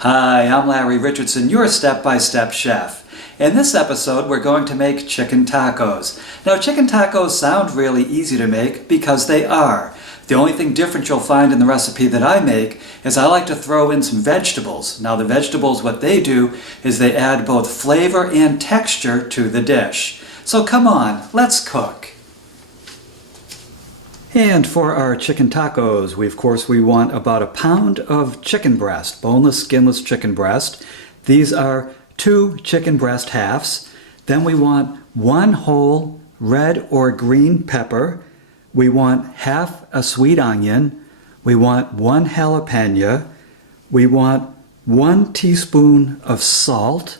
Hi, I'm Larry Richardson, your step-by-step chef. In this episode, we're going to make chicken tacos. Now, chicken tacos sound really easy to make because they are. The only thing different you'll find in the recipe that I make is I like to throw in some vegetables. Now, the vegetables, what they do is they add both flavor and texture to the dish. So come on, let's cook. And for our chicken tacos, we want about a pound of chicken breast, boneless, skinless chicken breast. These are 2 chicken breast halves. Then we want 1 whole red or green pepper. We want half a sweet onion. We want 1 jalapeno. We want 1 teaspoon of salt.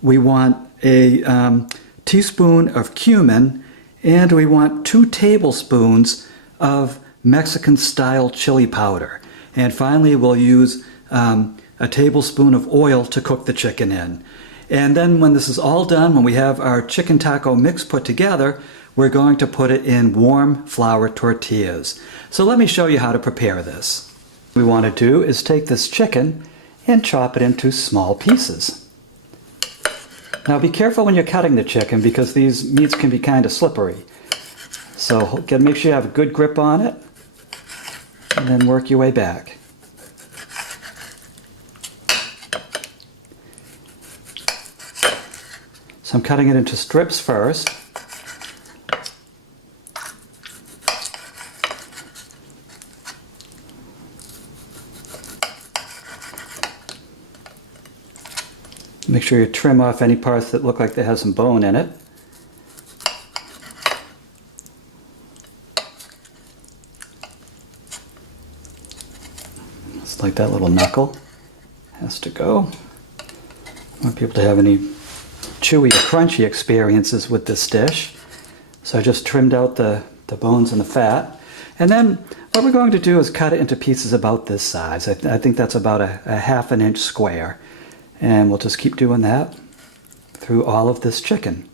We want a teaspoon of cumin. And we want 2 tablespoons of Mexican-style chili powder. And finally, we'll use a tablespoon of oil to cook the chicken in. And then when this is all done, when we have our chicken taco mix put together, we're going to put it in warm flour tortillas. So let me show you how to prepare this. What we want to do is take this chicken and chop it into small pieces. Now be careful when you're cutting the chicken because these meats can be kind of slippery. So make sure you have a good grip on it, and then work your way back. So I'm cutting it into strips first. Make sure you trim off any parts that look like they have some bone in it. Like that little knuckle has to go. I want people to have any chewy or crunchy experiences with this dish. So I just trimmed out the bones and the fat. And then what we're going to do is cut it into pieces about this size. I think that's about a 1/2 inch square. And we'll just keep doing that through all of this chicken.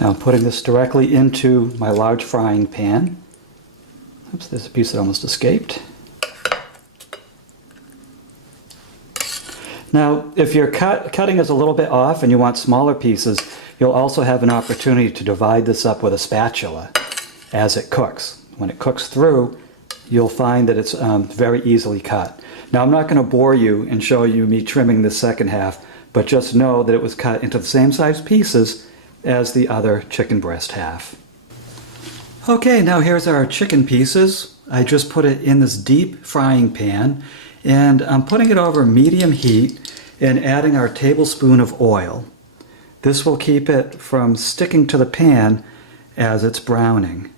Now I'm putting this directly into my large frying pan. Oops, there's a piece that almost escaped. Now, if your cutting is a little bit off and you want smaller pieces, you'll also have an opportunity to divide this up with a spatula as it cooks. When it cooks through, you'll find that it's very easily cut. Now, I'm not going to bore you and show you me trimming the second half, but just know that it was cut into the same size pieces as the other chicken breast half. Okay, now here's our chicken pieces. I just put it in this deep frying pan, and I'm putting it over medium heat and adding our tablespoon of oil. This will keep it from sticking to the pan as it's browning.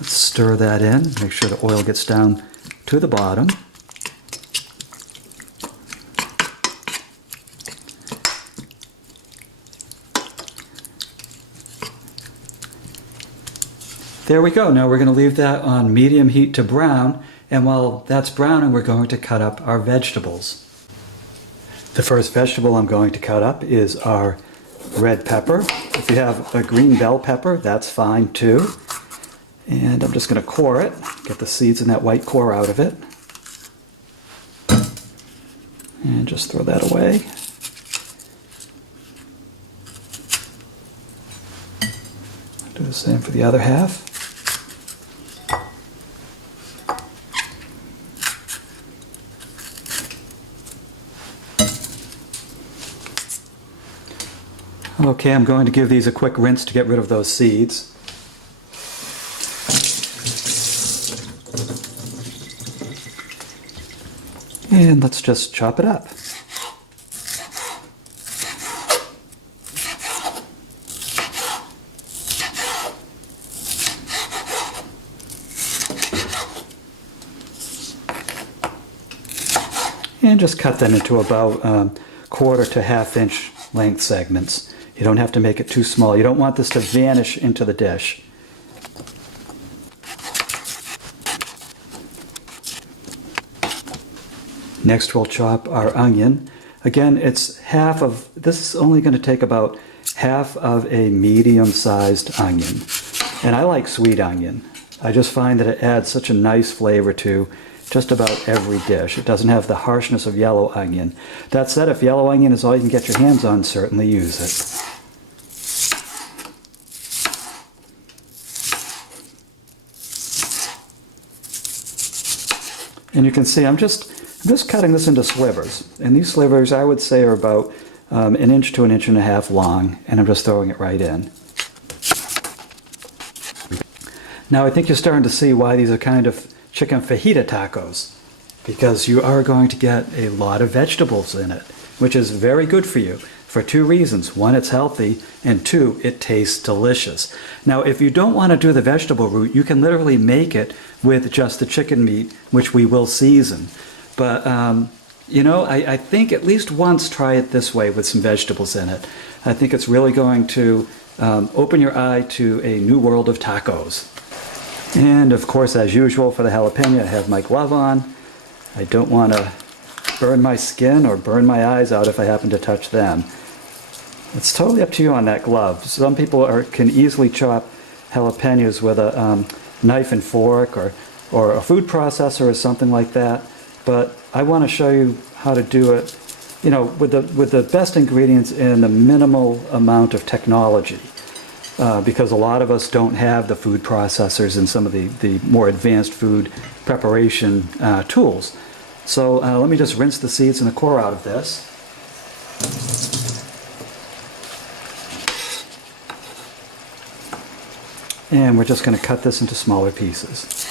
Let's stir that in, make sure the oil gets down to the bottom. There we go. Now we're going to leave that on medium heat to brown, and while that's browning, we're going to cut up our vegetables. The first vegetable I'm going to cut up is our red pepper. If you have a green bell pepper, that's fine too. And I'm just going to core it, get the seeds and that white core out of it. And just throw that away. Do the same for the other half. Okay, I'm going to give these a quick rinse to get rid of those seeds. And let's just chop it up. And just cut them into about 1/4 to 1/2 inch length segments. You don't have to make it too small. You don't want this to vanish into the dish. Next we'll chop our onion. Again, it's this is only going to take about half of a medium-sized onion. And I like sweet onion. I just find that it adds such a nice flavor to just about every dish. It doesn't have the harshness of yellow onion. That said, if yellow onion is all you can get your hands on, certainly use it. And you can see I'm just cutting this into slivers. And these slivers, I would say, are about an inch to an inch and a half long, and I'm just throwing it right in. Now I think you're starting to see why these are kind of chicken fajita tacos, because you are going to get a lot of vegetables in it, which is very good for you for two reasons. One, it's healthy, and two, it tastes delicious. Now, if you don't want to do the vegetable route, you can literally make it with just the chicken meat, which we will season. But, you know, I think at least once try it this way with some vegetables in it. I think it's really going to open your eye to a new world of tacos. And of course, as usual for the jalapeno, I have my glove on. I don't want to burn my skin or burn my eyes out if I happen to touch them. It's totally up to you on that glove. Some people can easily chop jalapenos with a knife and fork or a food processor or something like that. But I want to show you how to do it, you know, with the best ingredients and the minimal amount of technology. Because a lot of us don't have the food processors and some of the more advanced food preparation tools. So let me just rinse the seeds and the core out of this. And we're just going to cut this into smaller pieces.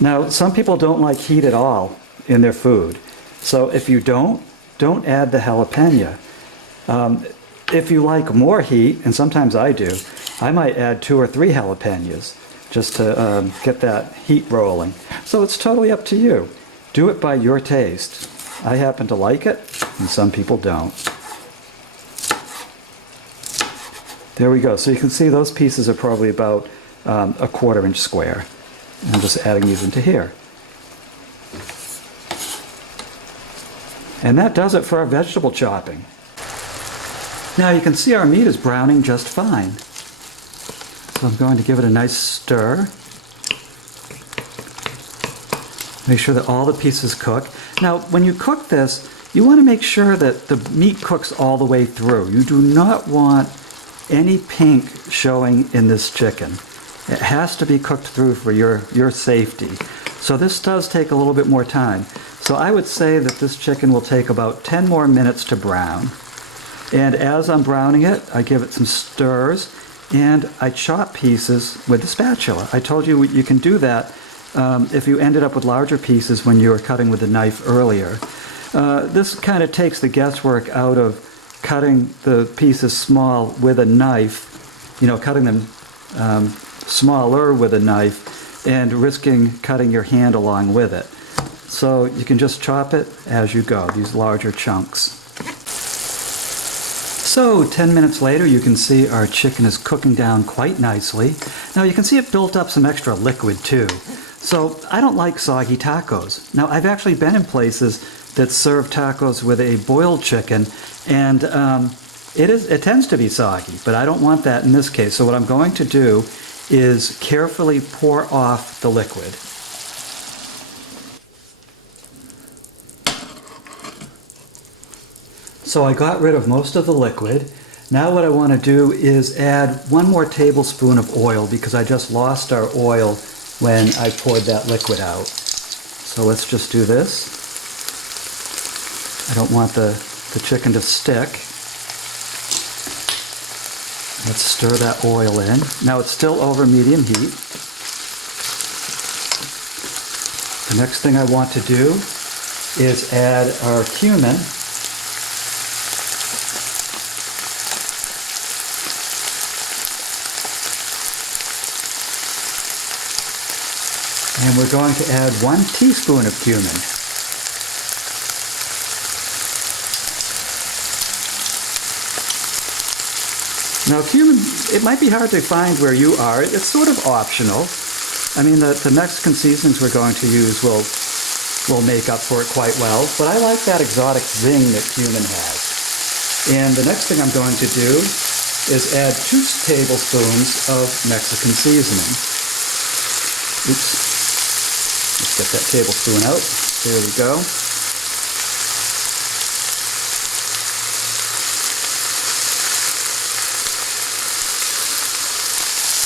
Now, some people don't like heat at all in their food. So if you don't add the jalapeno. If you like more heat, and sometimes I do, I might add 2 or 3 jalapenos just to get that heat rolling. So it's totally up to you. Do it by your taste. I happen to like it, and some people don't. There we go. So you can see those pieces are probably about a 1/4 inch square. I'm just adding these into here. And that does it for our vegetable chopping. Now you can see our meat is browning just fine. So I'm going to give it a nice stir. Make sure that all the pieces cook. Now when you cook this, you want to make sure that the meat cooks all the way through. You do not want any pink showing in this chicken. It has to be cooked through for your safety. So this does take a little bit more time. So I would say that this chicken will take about 10 more minutes to brown. And as I'm browning it, I give it some stirs, and I chop pieces with the spatula. I told you you can do that if you ended up with larger pieces when you were cutting with the knife earlier. This kind of takes the guesswork out of cutting the pieces small with a knife, you know, cutting them smaller with a knife and risking cutting your hand along with it. So you can just chop it as you go, these larger chunks. So 10 minutes later, you can see our chicken is cooking down quite nicely. Now you can see it built up some extra liquid too. So I don't like soggy tacos. Now I've actually been in places that serve tacos with a boiled chicken, and it tends to be soggy, but I don't want that in this case. So what I'm going to do is carefully pour off the liquid. So I got rid of most of the liquid. Now what I want to do is add 1 more tablespoon of oil, because I just lost our oil when I poured that liquid out. So let's just do this. I don't want the chicken to stick. Let's stir that oil in. Now it's still over medium heat. The next thing I want to do is add our cumin. And we're going to add 1 teaspoon of cumin. Now cumin, it might be hard to find where you are. It's sort of optional. I mean, the Mexican seasonings we're going to use will make up for it quite well, but I like that exotic zing that cumin has. And the next thing I'm going to do is add 2 tablespoons of Mexican seasoning. Oops. Let's get that tablespoon out. There we go.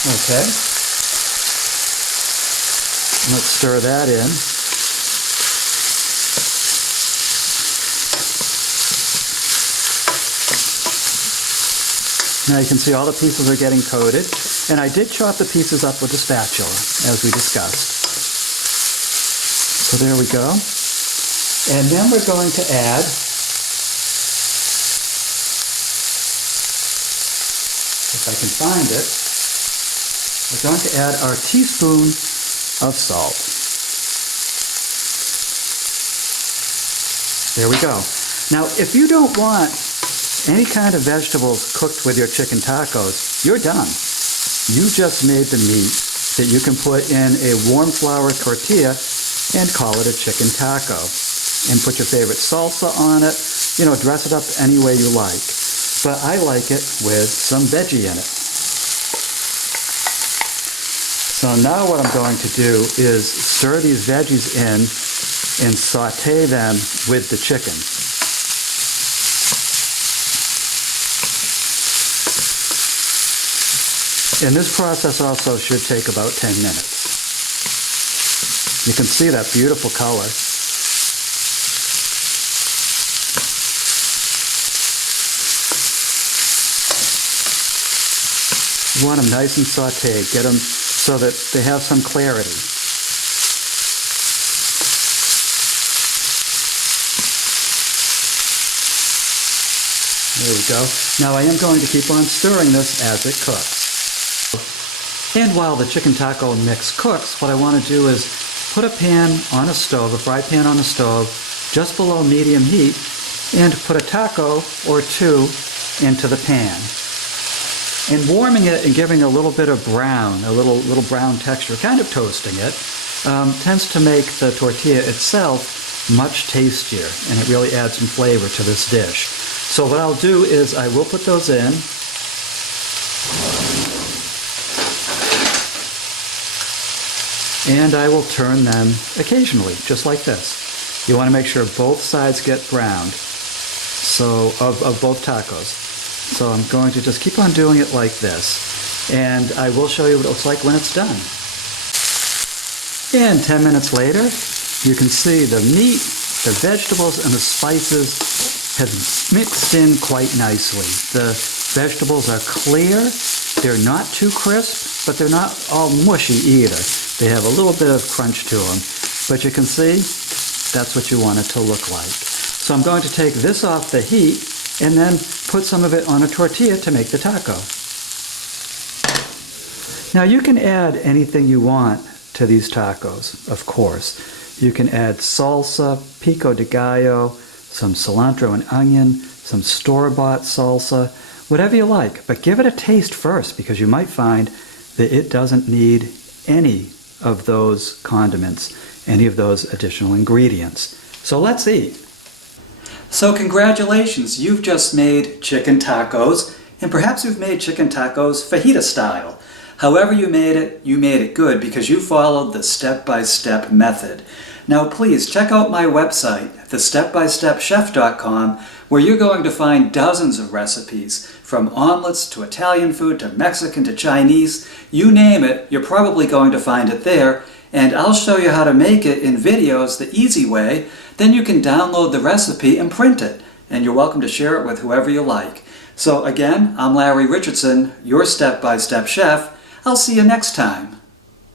Okay. Let's stir that in. Now you can see all the pieces are getting coated, and I did chop the pieces up with a spatula, as we discussed. So there we go. And then we're going to add if I can find it, we're going to add our teaspoon of salt. There we go. Now, if you don't want any kind of vegetables cooked with your chicken tacos, you're done. You just made the meat that you can put in a warm flour tortilla and call it a chicken taco. And put your favorite salsa on it. You know, dress it up any way you like. But I like it with some veggie in it. So now what I'm going to do is stir these veggies in and saute them with the chicken. And this process also should take about 10 minutes. You can see that beautiful color. You want them nice and sauteed. Get them so that they have some clarity. There we go. Now I am going to keep on stirring this as it cooks. And while the chicken taco mix cooks, what I want to do is put a pan on a stove, a fry pan on a stove, just below medium heat, and put a taco or 2 into the pan. And warming it and giving a little bit of brown, a little brown texture, kind of toasting it, tends to make the tortilla itself much tastier, and it really adds some flavor to this dish. So what I'll do is I will put those in. And I will turn them occasionally, just like this. You want to make sure both sides get browned, so of both tacos. So I'm going to just keep on doing it like this. And I will show you what it looks like when it's done. And 10 minutes later, you can see the meat, the vegetables, and the spices have mixed in quite nicely. The vegetables are clear. They're not too crisp, but they're not all mushy either. They have a little bit of crunch to them. But you can see, that's what you want it to look like. So I'm going to take this off the heat and then put some of it on a tortilla to make the taco. Now you can add anything you want to these tacos, of course. You can add salsa, pico de gallo, some cilantro and onion, some store-bought salsa, whatever you like. But give it a taste first, because you might find that it doesn't need any of those condiments, any of those additional ingredients. So let's eat. So congratulations, you've just made chicken tacos, and perhaps you've made chicken tacos fajita style. However you made it good because you followed the step-by-step method. Now please check out my website, thestepbystepchef.com, where you're going to find dozens of recipes, from omelets to Italian food to Mexican to Chinese. You name it, you're probably going to find it there, and I'll show you how to make it in videos the easy way. Then you can download the recipe and print it, and you're welcome to share it with whoever you like. So again, I'm Larry Richardson, your step-by-step chef. I'll see you next time.